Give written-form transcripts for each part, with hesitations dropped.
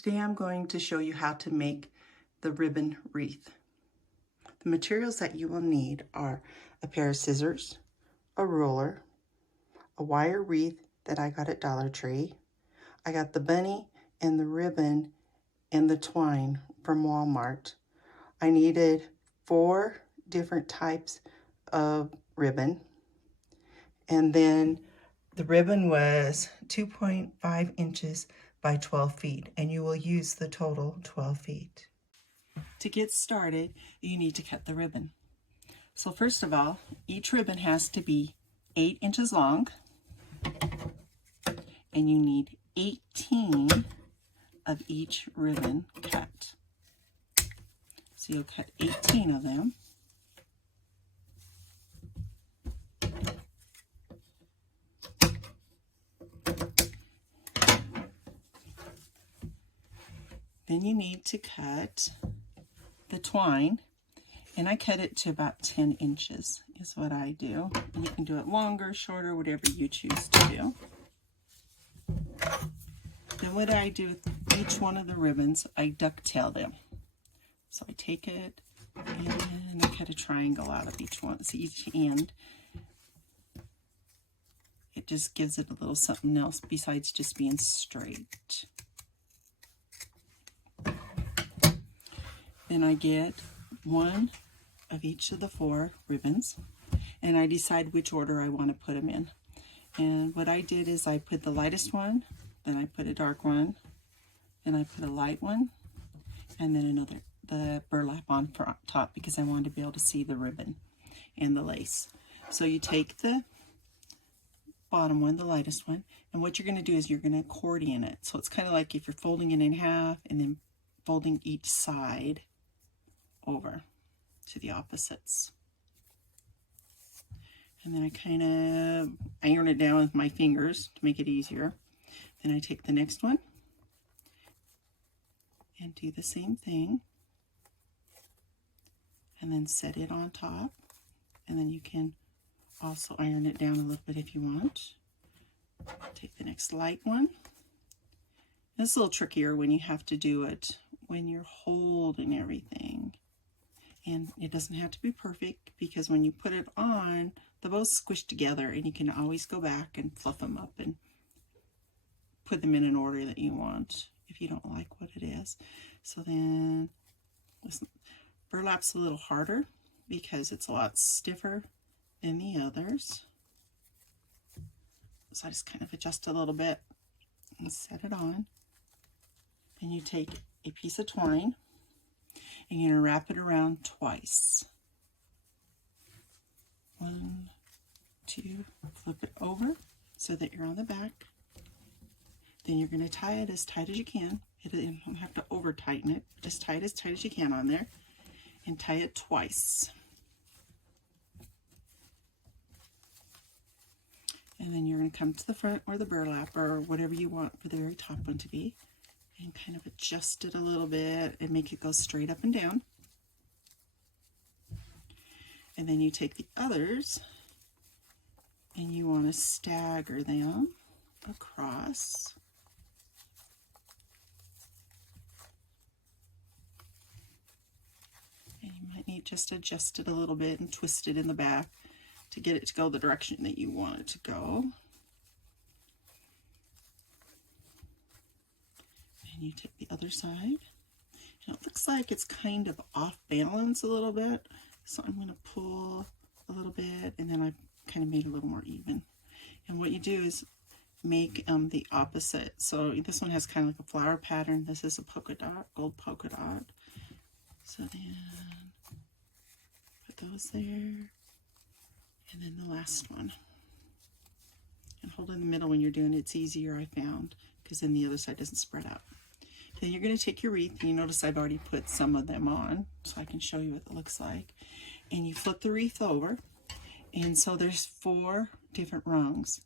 Today I'm going to show you how to make the ribbon wreath. The materials that you will need are a pair of scissors, a ruler, a wire wreath that I got at Dollar Tree. I got the bunny and the ribbon and the twine from Walmart. I needed 4 different types of ribbon, and then the ribbon was 2.5 inches by 12 feet, and you will use the total 12 feet. To get started, you need to cut the ribbon. So first of all, each ribbon has to be 8 inches long, and you need 18 of each ribbon cut. So you'll cut 18 of them. Then you need to cut the twine, and I cut it to about 10 inches is what I do. And you can do it longer, shorter, whatever you choose to do. Then what I do with each one of the ribbons, I ducktail them. So I take it and I cut a triangle out of each one. So each end, it just gives it a little something else besides just being straight. Then I get one of each of the 4 ribbons, and I decide which order I want to put them in. And what I did is I put the lightest one, then I put a dark one, then I put a light one, and then the burlap on top, because I wanted to be able to see the ribbon and the lace. So you take the bottom one, the lightest one, and what you're going to do is you're going to accordion it. So it's kind of like if you're folding it in half and then folding each side over to the opposites. And then I kind of iron it down with my fingers to make it easier. Then I take the next one and do the same thing, and then set it on top, and then you can also iron it down a little bit if you want. Take the next light one. It's a little trickier when you have to do it when you're holding everything. And it doesn't have to be perfect, because when you put it on, they're both squished together, and you can always go back and fluff them up and put them in an order that you want if you don't like what it is. So then this burlap's a little harder because it's a lot stiffer than the others. So I just kind of adjust a little bit and set it on. Then you take a piece of twine, and you're going to wrap it around twice. 1, 2, flip it over so that you're on the back. Then you're going to tie it as tight as you can. You don't have to over tighten it, just tie it as tight as you can on there, and tie it twice. And then you're going to come to the front or the burlap or whatever you want for the very top one to be, and kind of adjust it a little bit and make it go straight up and down. And then you take the others and you want to stagger them across. And you might need just to adjust it a little bit and twist it in the back to get it to go the direction that you want it to go. And you take the other side, and it looks like it's kind of off balance a little bit, so I'm going to pull a little bit, and then I kind of made it a little more even. And what you do is make the opposite. So this one has kind of like a flower pattern. This is a polka dot, gold polka dot. So then put those there, and then the last one. And hold in the middle when you're doing it. It's easier, I found, because then the other side doesn't spread out. Then you're going to take your wreath. You notice I've already put some of them on, so I can show you what it looks like. And you flip the wreath over, and so there's 4 different rungs.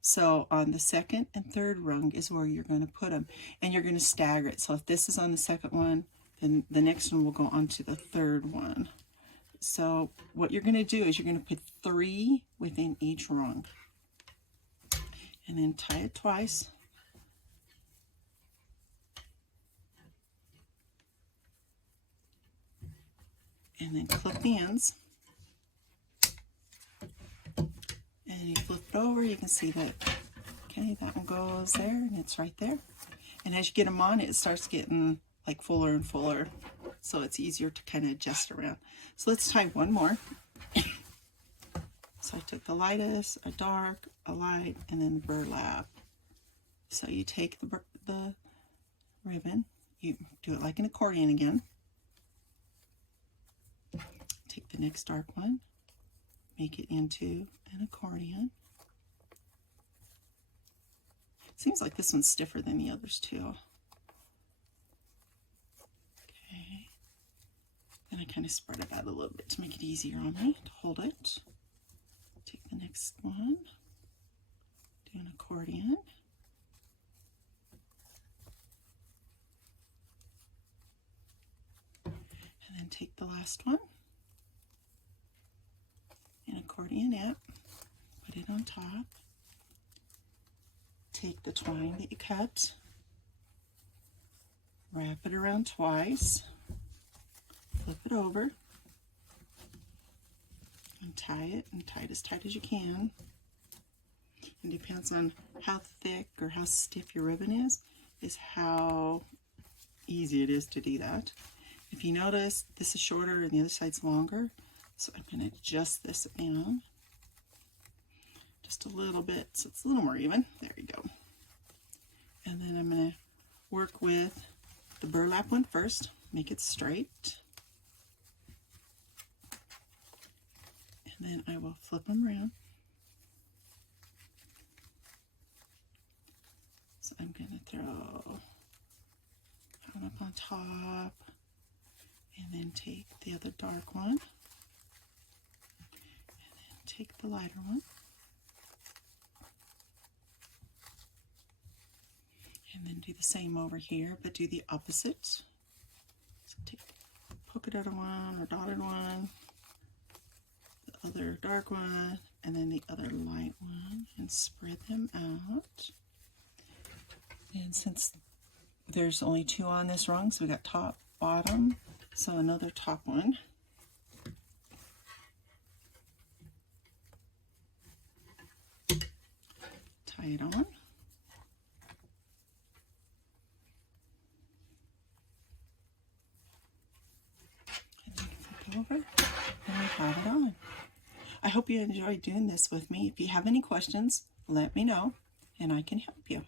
So on the second and third rung is where you're going to put them, and you're going to stagger it. So if this is on the second one, then the next one will go on to the third one. So what you're going to do is you're going to put 3 within each rung, and then tie it twice, and then clip the ends. And you flip it over, you can see that, okay, that one goes there and it's right there. And as you get them on, it starts getting like fuller and fuller. So it's easier to kind of adjust around. So let's tie one more. So I took the lightest, a dark, a light, and then the burlap. So you take the ribbon, you do it like an accordion again. Take the next dark one, make it into an accordion. Seems like this one's stiffer than the others too. Okay. Then I kind of spread it out a little bit to make it easier on me to hold it. Take the next one, do an accordion. And then take the last one, an accordion it, put it on top. Take the twine that you cut, wrap it around twice, flip it over, and tie it, and tie it as tight as you can. It depends on how thick or how stiff your ribbon is how easy it is to do that. If you notice, this is shorter and the other side's longer, so I'm going to adjust this down just a little bit so it's a little more even. There you go. And then I'm going to work with the burlap one first, make it straight. And then I will flip them around. So I'm going to throw that one up on top, and then take the other dark one, and then take the lighter one, and then do the same over here, but do the opposite. So take polka dotted one or dotted one, the other dark one, and then the other light one, and spread them out. And since there's only two on this rung, so we got top, bottom, so another top one. Tie it on. And then flip it over, and we have it on. I hope you enjoyed doing this with me. If you have any questions, let me know, and I can help you.